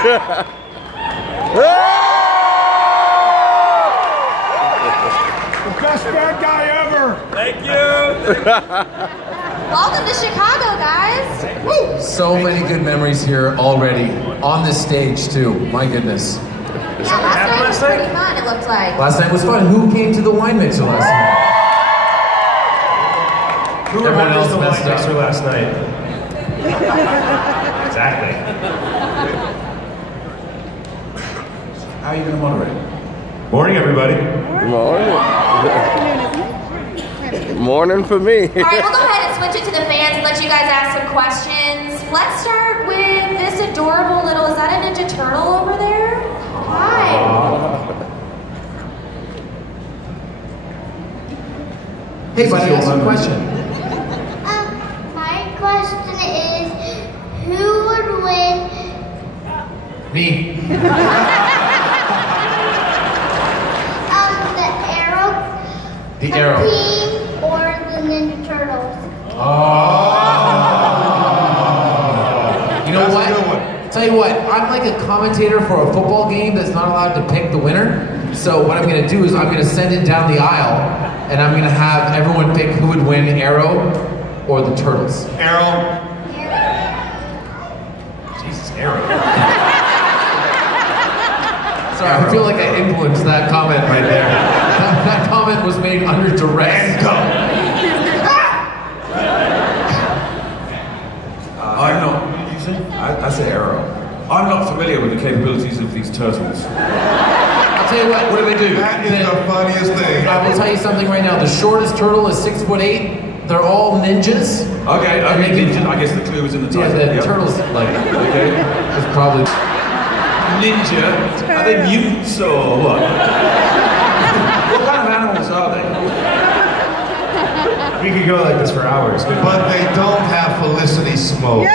Best bad guy ever! Thank you! Welcome to Chicago, guys! Woo. So many good memories here already. On this stage, too. My goodness. Yeah, last night was pretty fun, it looked like. Last night was fun. Who came to the wine mixer last night? Who remembers the wine mixer last night? Exactly. How are you going to moderate? Morning, everybody. Morning for me. All right, we'll go ahead and switch it to the fans and let you guys ask some questions. Let's start with this adorable little, is that a Ninja Turtle over there? Hi. Hey, buddy, ask a question. My question is, who would win? Me. The arrow. Team or the Ninja Turtles? Oh. You know what? Tell you what, I'm like a commentator for a football game that's not allowed to pick the winner. So what I'm going to do is I'm going to send it down the aisle, and I'm going to have everyone pick who would win, Arrow or the Turtles. Arrow. Jesus, Arrow. Sorry, I feel like I influenced that comment right there. That comment was made under duress. And go. I'm not. I say Arrow. I'm not familiar with the capabilities of these turtles. I'll tell you what do they do? That is the funniest thing. I will tell you something right now. The shortest turtle is 6'8". They're all ninjas. Okay, ninja. I guess the clue is in the title. Yeah, the turtles like. Okay. It's probably ninja. Are they mutants or what? What kind of animals are they? We could go like this for hours. But they don't have Felicity Smoke.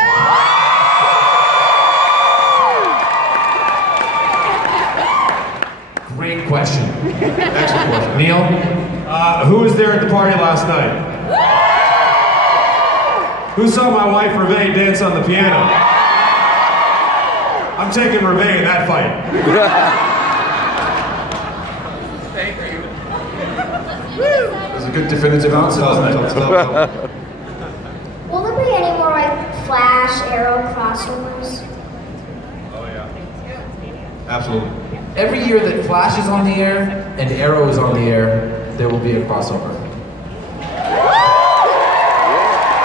great question. Excellent question. Neil? Who was there at the party last night? Who saw my wife Reve dance on the piano? I'm taking Reve in that fight. Thank you. That's a good definitive answer, wasn't it? Will there be any more like Flash, Arrow crossovers? Oh yeah. Absolutely. Every year that Flash is on the air and Arrow is on the air, there will be a crossover.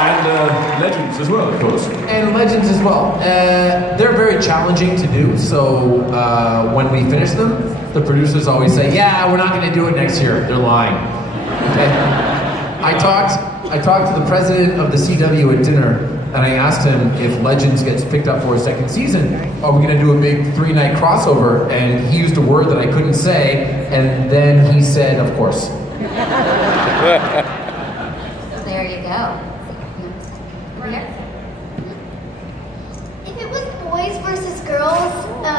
And Legends as well, of course. And Legends as well. They're very challenging to do, so when we finish them, the producers always say, yeah, we're not going to do it next year. They're lying. Okay? I talked to the president of the CW at dinner, and I asked him if Legends gets picked up for a second season, are we going to do a big 3-night crossover? And he used a word that I couldn't say, and then he said, of course. There you go. Over here. If it was boys versus girls, the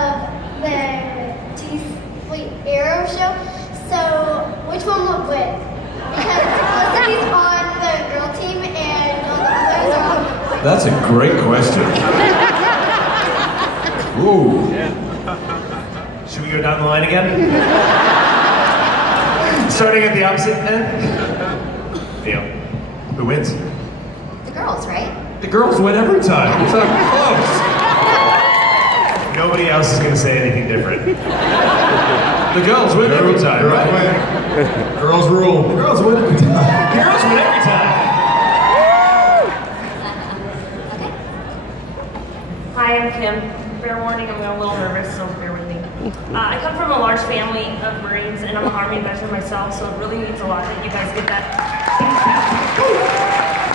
Arrow show, so which one would win? Because Felicity's on the girl team and all the others are on the boys. That's a great question. Ooh. Should we go down the line again? Starting at the opposite end? Deal. Who wins? The girls, right? The girls win every time. It's close. Nobody else is going to say anything different. The girls win every time, right? Girls rule. The girls win every time. Girls win every time. Okay. Hi, I'm Kim. Fair warning, I'm a little nervous, so bear with me. I come from a large family of Marines, and I'm an Army veteran myself, so it really means a lot that you guys get that.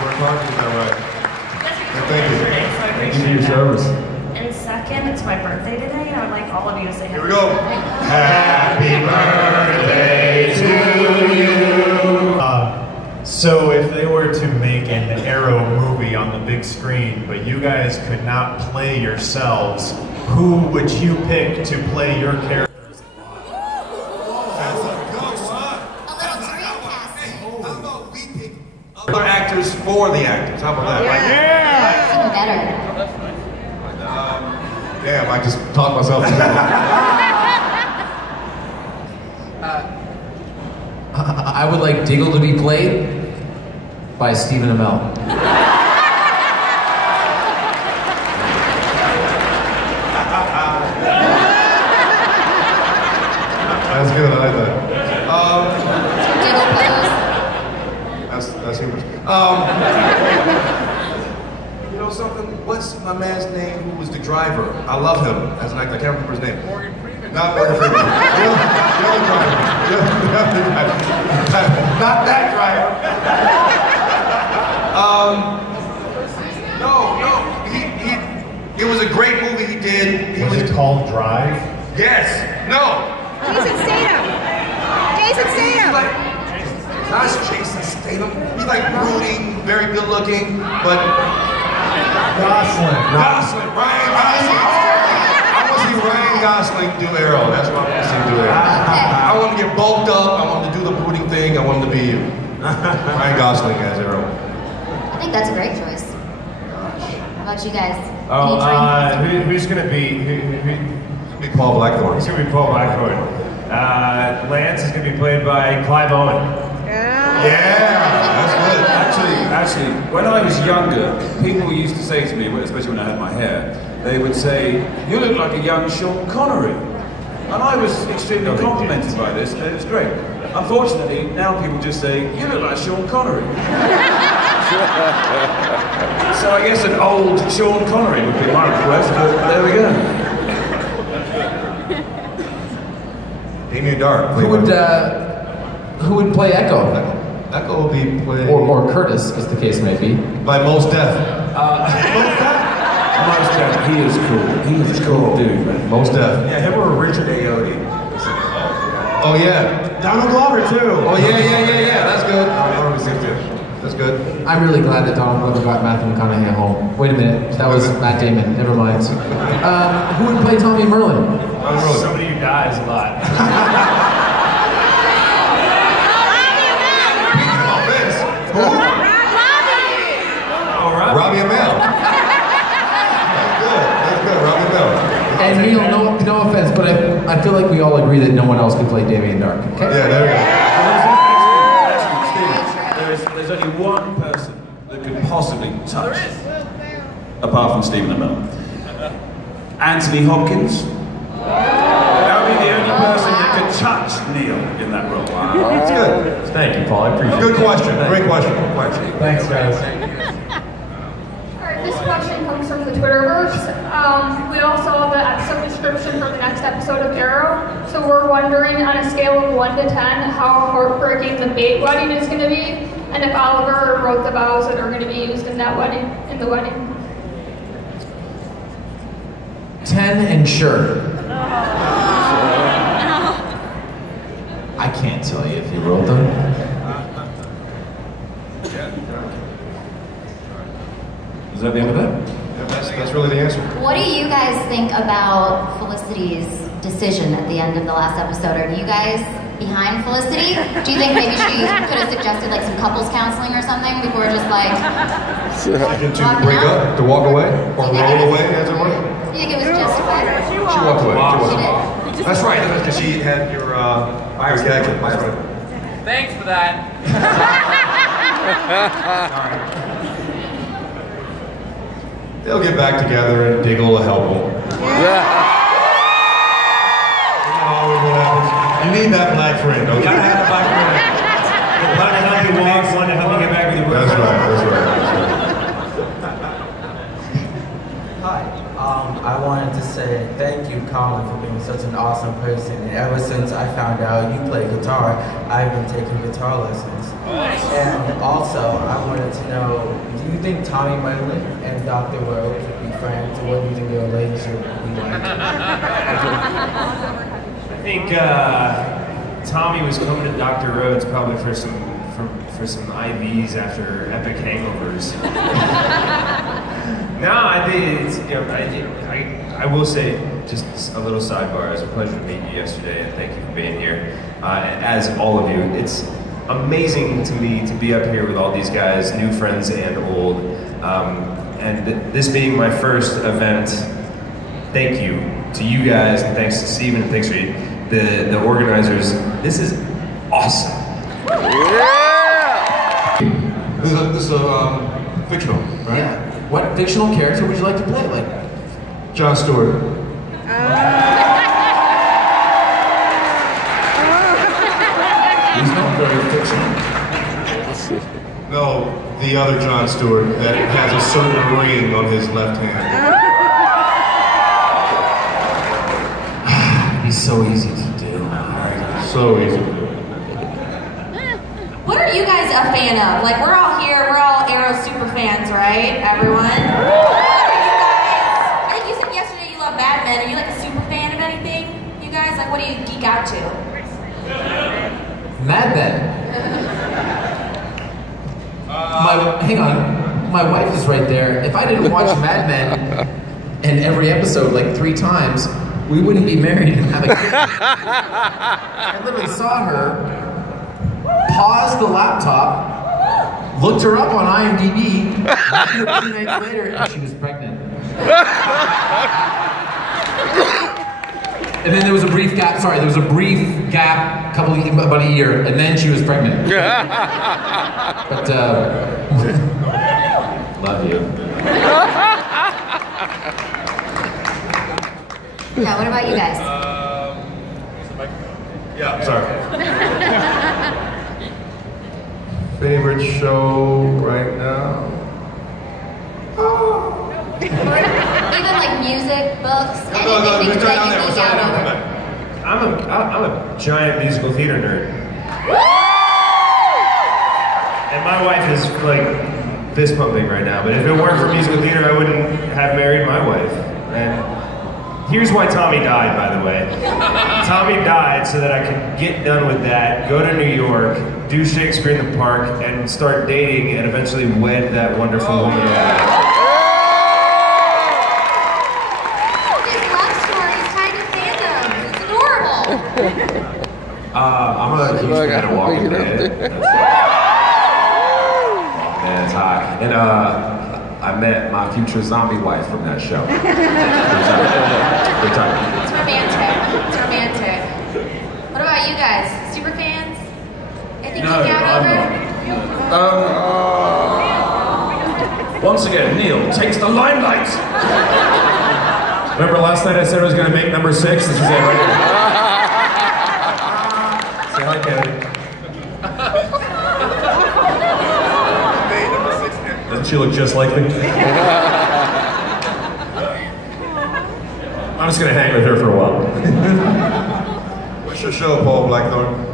Work hard to get that right. Thank you. So I appreciate your that. service. And second, it's my birthday today, and I'd like all of you to say Here we go. Happy birthday to you. So if they were to make an Arrow movie on the big screen, but you guys could not play yourselves, who would you pick to play your characters? Other actors for the actors. How about that? Yeah. Even better. Damn, I just talked myself into I would like Diggle to be played by Stephen Amell. That's good, I like that. Diggle pose. That's humorous. You know something? What's my man's name who was the driver? I love him as an actor. I can't remember his name. Morgan Freeman. Not Morgan Freeman. The other driver. The other driver. Not that driver. No. It was a great movie he did. Was it called Drive? Yes. No. Jason Statham. Jason Statham. He's like, not Jason Statham. He's like brooding, very good looking, but Gosling. Ryan Gosling. I want to see Ryan Gosling do Arrow. That's what I want to see do Arrow. I want to get bulked up. I want to do the brooding thing. I want him to be you. Ryan Gosling as Arrow. I think that's a great choice. How about you guys? Oh, who's gonna be? Who's Be Paul Blackthorne. gonna be Paul Blackthorne? Lance is gonna be played by Clive Owen. Yeah, that's good. Actually, when I was younger, people used to say to me, especially when I had my hair, they would say, "You look like a young Sean Connery." And I was extremely complimented by this, and it was great. Unfortunately, now people just say, "You look like Sean Connery." So I guess an old Sean Connery would be my request, but there we go. Damien Dark. Who would play Echo? Echo will be played Or Curtis, as the case may be. by Mos Def. Mos Def, he is cool. He is a cool dude, man. Mos Def. Yeah, him or Richard Ayoade. Oh yeah. Donald Glover too. Oh yeah. That's good. That's good. I'm really glad that Donald Glover got Matthew McConaughey home. Wait a minute, that was Matt Damon. Never mind. Who would play Tommy Merlin? Somebody who dies a lot. Who? Robbie Amell. That's good. Robbie Amell. And Neil, no offense, but I feel like we all agree that no one else could play Damien Dark. Okay? Yeah, there we go. There's only one person that could possibly touch, apart from Stephen Amell. Anthony Hopkins. That would be the only person that could touch Neil in that role. That's good. Thank you, Paul. I appreciate it. Good question. Great question. Thanks, guys. Alright, this question comes from the Twitterverse. We all saw the episode description for the next episode of Arrow, so we're wondering on a scale of 1 to 10 how heartbreaking the bait wedding is going to be, and if Oliver wrote the vows that are going to be used in that wedding, in the wedding. 10 and sure. I can't tell you if he wrote them. Is that the end of that? That's really the answer. What do you guys think about Felicity's decision at the end of the last episode? Are you guys behind Felicity? Do you think maybe she could have suggested like some couples counseling or something before just like To break up, to walk away, or roll away, as it were? Do you think it was justified? She walked away. She did. That's right. Because she had your fire gadget. That's right. Thanks for that. They'll get back together and Diggle will help them. Always what happens. You need that black friend, don't you? Gotta have a black friend. One to help you walk, one to help you get back with your That's boyfriend. right. Hi. I wanted to say thank you, Colin, for being such an awesome person. And ever since I found out you play guitar, I've been taking guitar lessons. And also, I wanted to know, do you think Tommy Merlin and Dr. Rhodes would be friends, or what do you think their relationship would be like? I think Tommy was coming to Dr. Rhodes probably for some IVs after epic hangovers. No, I think it's, you know, I will say, just a little sidebar, it was a pleasure to meet you yesterday, and thank you for being here. As all of you, it's amazing to me to be up here with all these guys, new friends and old. And this being my first event thank you to you guys, and thanks to Steven, and thanks to the organizers. This is awesome. Yeah! This is fictional, right? Yeah. What fictional character would you like to play? Like Jon Stewart. He's not very fictional. No, the other Jon Stewart that has a certain ring on his left hand. He's so easy to do. So easy. What are you guys a fan of? Like, we're all here, we're all Arrow super fans, right? Everyone? What are you guys? I think you said yesterday you love Mad Men. Are you like a super fan of anything? You guys, like, what do you geek out to? Mad Men. Hang on. My wife is right there. If I didn't watch Mad Men in every episode like 3 times, we wouldn't be married and have a kid. I literally saw her pause the laptop, looked her up on IMDb, 2 nights later, and she was pregnant. And then there was a brief gap, about a year, and then she was pregnant. But, love you. Yeah, what about you guys? Yeah, sorry. Favorite show right now? Even like music, books, anything that you geek out over. I'm a giant musical theater nerd. And my wife is like fist pumping right now, but if it weren't for musical theater, I wouldn't have married my wife. And here's why Tommy died, by the way. Tommy died so that I could get done with that, go to New York, do Shakespeare in the Park, and start dating and eventually wed that wonderful woman over there. His love story is tied to fandom. It's adorable. I'm a huge fan of Walking Dead. Man, it's hot. And I met my future zombie wife from that show. Good time. It's romantic. It's romantic. What about you guys? Super fans? Anything No, geek out I'm over? Once again, Neil takes the limelight. Remember last night I said I was going to make number 6? This is it right here. Say hi, Kennedy. Doesn't she look just like me? I'm just going to hang with her for a while. What's your show, Paul Blackthorne?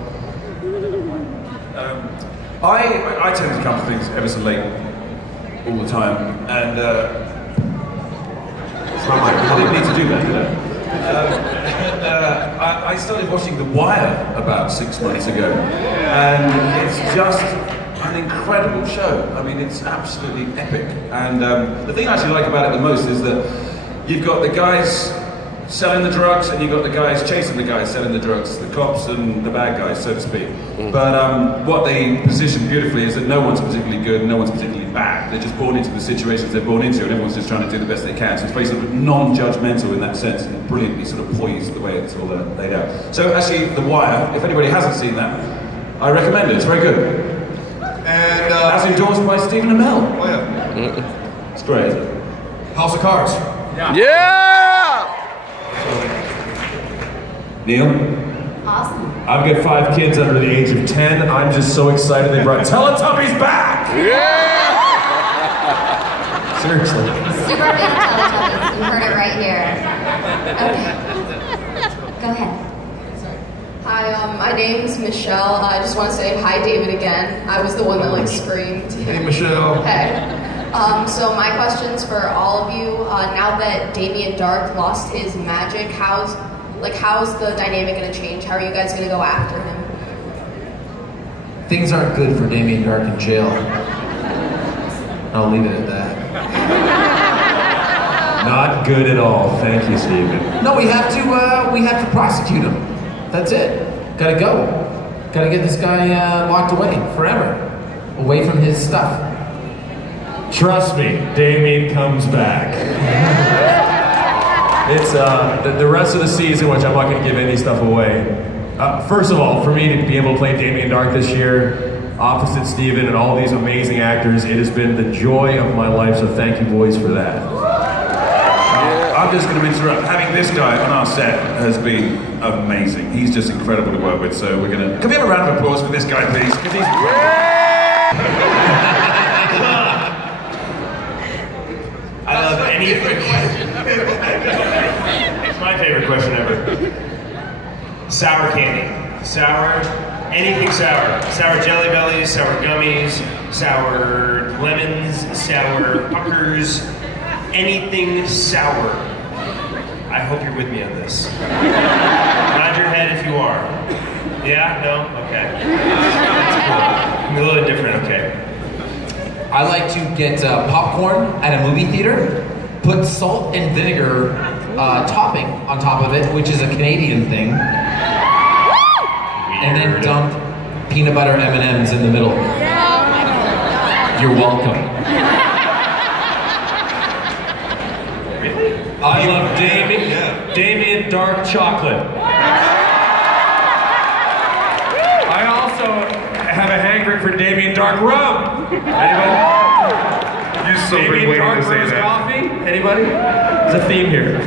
I tend to come to things ever so late all the time, and it's not like I didn't need to do that, did I? I started watching The Wire about 6 months ago, and it's just an incredible show. I mean, it's absolutely epic. And the thing I actually like about it the most is that you've got the guys selling the drugs, and you've got the guys chasing the guys selling the drugs, the cops and the bad guys, so to speak. But what they position beautifully is that no one's particularly good, no one's particularly bad. They're just born into the situations they're born into, and everyone's just trying to do the best they can. So it's very sort of non-judgmental in that sense, and brilliantly sort of poised the way it's all laid out. So actually, The Wire, if anybody hasn't seen that, I recommend it. It's very good. And as endorsed by Stephen Amell. Oh yeah. It's great, isn't it? House of Cards. Yeah! Neil? Awesome. I've got 5 kids under the age of 10. I'm just so excited they brought Teletubbies back! Yeah! Super Seriously. fan of Teletubbies. You heard it right here. Okay. Go ahead. Hi, my name's Michelle. I just want to say hi, David, again. I was the one that like screamed. Hey, Michelle. Hey. So my question's for all of you. Now that Damien Dark lost his magic, how's the dynamic going to change? How are you guys going to go after him? Things aren't good for Damien Dark in jail. I'll leave it at that. Not good at all. Thank you, Stephen. No, we have to prosecute him. That's it. Gotta go. Gotta get this guy locked away forever. Away from his stuff. Trust me, Damien comes back. It's the rest of the season, which I'm not going to give any stuff away. First of all, for me to be able to play Damien Dark this year, opposite Steven and all these amazing actors, it has been the joy of my life, so thank you boys for that. I'm just going to interrupt. Having this guy on our set has been amazing. He's just incredible to work with, so we're going to... Can we have a round of applause for this guy, please? Because he's... I love anything. It's my favorite question ever. Sour candy. Sour, anything sour. Sour Jelly Bellies, sour gummies, sour lemons, sour puckers, anything sour. I hope you're with me on this. Nod your head if you are. Yeah? No? Okay. That's cool. I'm a little different, okay. I like to get popcorn at a movie theater, put salt and vinegar topping on top of it, which is a Canadian thing, and then dump peanut butter M&Ms in the middle. You're welcome. I love Damien Dark chocolate. I also have a hankering for Damien Dark rum. Anybody? You so been waiting Dark to say rose that. coffee? Anybody? There's a theme here.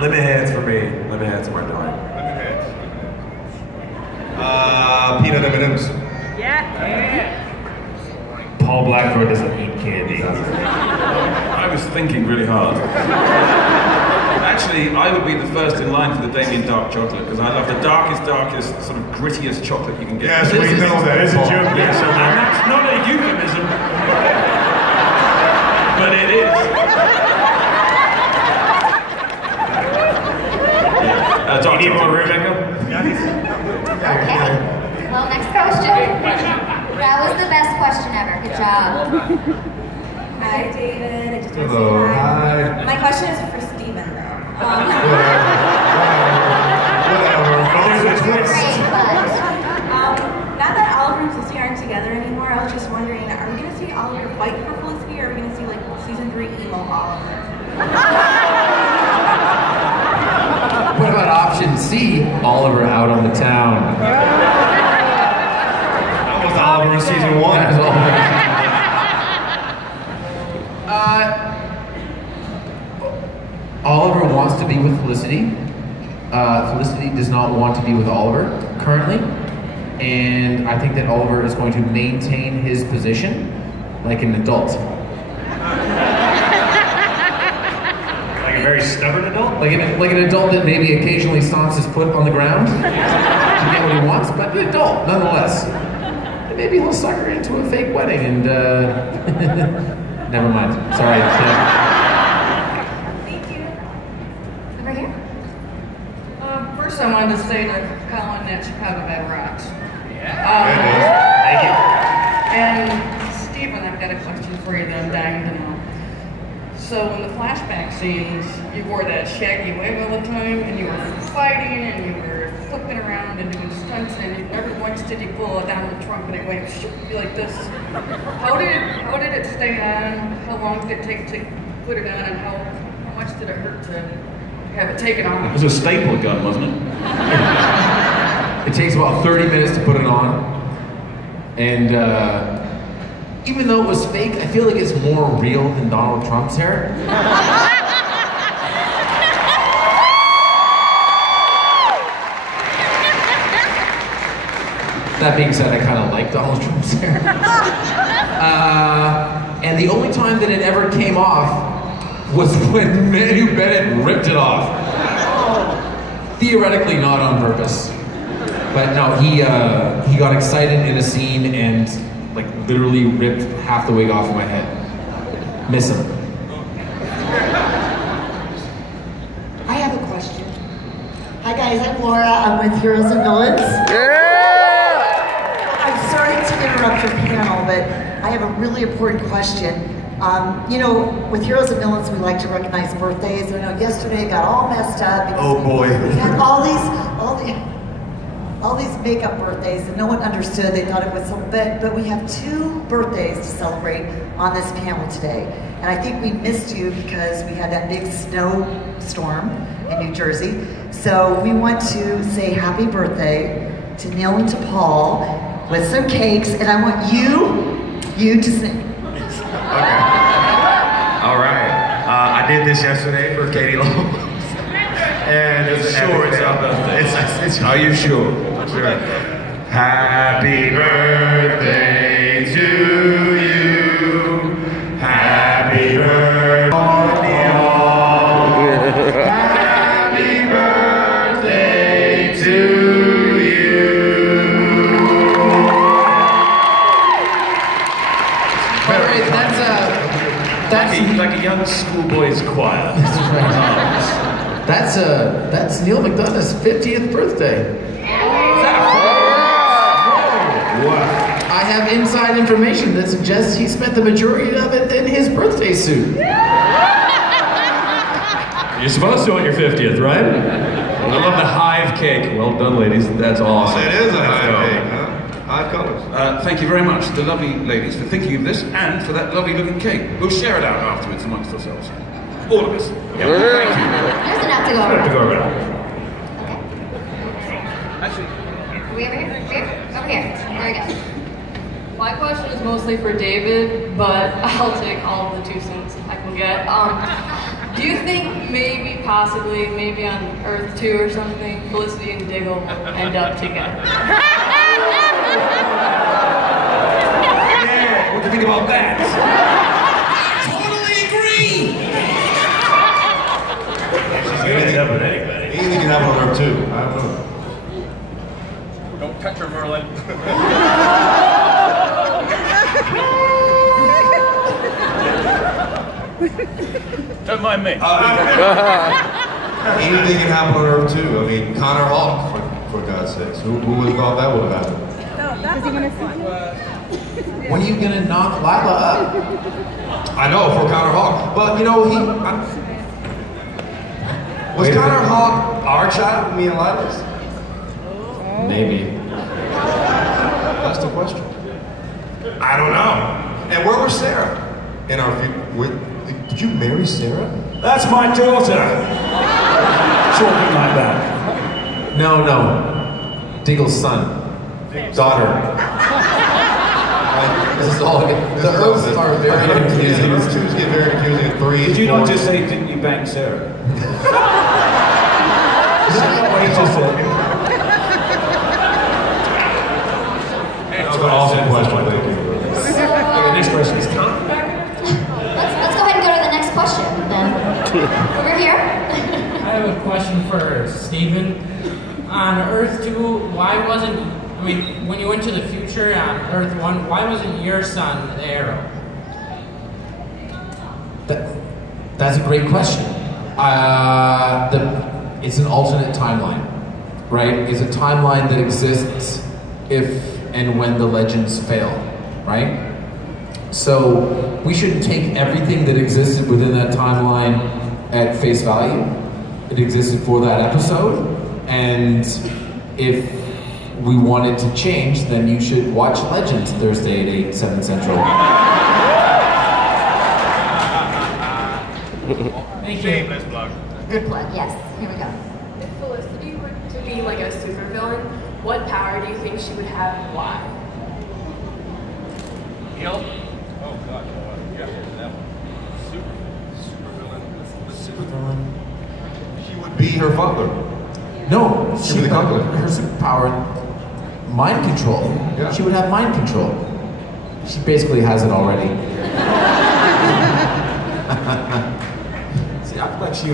Lemon hands for me. Lemon hands are my darling. Lemon hands. Peanut M&Ms. Yeah. Paul Blackthorne doesn't eat candy. I was thinking really hard. Actually, I would be the first in line for the Damien Dark chocolate, because I love the darkest, sort of grittiest chocolate you can get. Yes, we know that. There's a joke there And somewhere. that's not a euphemism. But it is. Do you need more room, Echo? Okay. Well, next question. That was the best question ever. Good job. Hi, David. I just want to Hello. say hi. Hi. My question is for Steven, though. Great, but Now that Oliver and Felicity aren't together anymore, I was just wondering, are we going to see Oliver fight for Felicity, or are we going to see, like, season 3 emo Oliver? What about option C, Oliver out on the town? That was Oliver in season 1. That was Oliver. Oliver wants to be with Felicity. Felicity does not want to be with Oliver currently. And I think that Oliver is going to maintain his position like an adult. Like a very stubborn adult? Like an adult that maybe occasionally stomps his foot on the ground to get what he wants, but an adult nonetheless. And maybe he'll sucker into a fake wedding and never mind. Sorry. Thank you. over here. First, I wanted to say to Colin that Chicago Bed rocks. Thank you. And Stephen, I've got a question for you that I'm dying to know. So in the flashback scenes, you wore that shaggy wig all the time, and you were fighting, and you were flipping around and doing stunts, and never once did you pull it down the trunk and it went like this. How did it stay on? How long did it take to put it on, and how much did it hurt to have it taken off? It was a staple gun, wasn't it? It takes about 30 minutes to put it on. And even though it was fake, I feel like it's more real than Donald Trump's hair. That being said, I kind of like Donald Trump's hair. And the only time that it ever came off was when Manu Bennett ripped it off. Theoretically not on purpose. But no, he got excited in a scene and like literally ripped half the wig off of my head. Miss him. I have a question. Hi guys, I'm Laura. I'm with Heroes and Villains. I'm sorry to interrupt your panel, but I have a really important question. You know, with Heroes and Villains, we like to recognize birthdays. I know yesterday it got all messed up. Oh boy. We had all these. all these makeup birthdays, and no one understood. They thought it was so bad, but we have 2 birthdays to celebrate on this panel today. And I think we missed you because we had that big snowstorm in New Jersey. So we want to say happy birthday to Neil and to Paul with some cakes, and I want you to sing. Okay. All right. I did this yesterday for Katie Lowe. And it's Sure, it's our birthday. Are you sure? Sure. Happy birthday to you. Happy birthday. Happy birthday to you. All right, that's like a young schoolboy's choir. That's Neil McDonough's 50th birthday. I have inside information that suggests he spent the majority of it in his birthday suit. You're supposed to on your 50th, right? I love the hive cake. Well done, ladies. That's awesome. It is a hive cake, huh? Hive colors. Thank you very much, the lovely ladies, for thinking of this and for that lovely looking cake. We'll share it out afterwards amongst ourselves. All of us. Thank you. There's enough to go around. Actually, Are we over here? Over here. There we go. My question is mostly for David, but I'll take all of the 2 cents I can get. Do you think maybe, possibly, maybe on Earth 2 or something, Felicity and Diggle will end up together? yeah, what do you think about that? Anything can happen on Earth too. I don't know. Don't touch her, Merlin. Don't mind me. Anything can happen on Earth too. I mean, Connor Hawk, for God's sakes. Who would have thought that would have happened? When are you gonna knock Lila up? I know, for Connor Hawk. But, you know, was Connor Hawk our child, me and Lila's? Maybe. That's the question. I don't know. And where was Sarah? In our did you marry Sarah? That's my daughter. Talking like that. No. Diggle's son. Daughter. This is all the Earths are very confusing. Twos get very confusing at 3. Did you not just say, didn't you bang Sarah? Is that not what you just said? That was an awesome question, thank you. Okay, next question is Tom. Let's go ahead and go to the next question then. Over here. I have a question for Steven. On Earth 2, why wasn't, when you went to the future on Earth 1, why wasn't your son the Arrow? That's a great question. It's an alternate timeline, right? It's a timeline that exists if and when the legends fail, right? So we shouldn't take everything that existed within that timeline at face value. It existed for that episode, and if we want it to change, then you should watch Legends Thursday at 8, 7 Central. Thank you. Shameless plug. Good plug, yes. Here we go. If Felicity were to be like a supervillain, what power do you think she would have and why? Heal? Oh, God. Yeah, that one. Supervillain. She would be her father. No, She would be the conqueror. her superpower, mind control. Yeah. She would have mind control. She basically has it already. See, I feel like she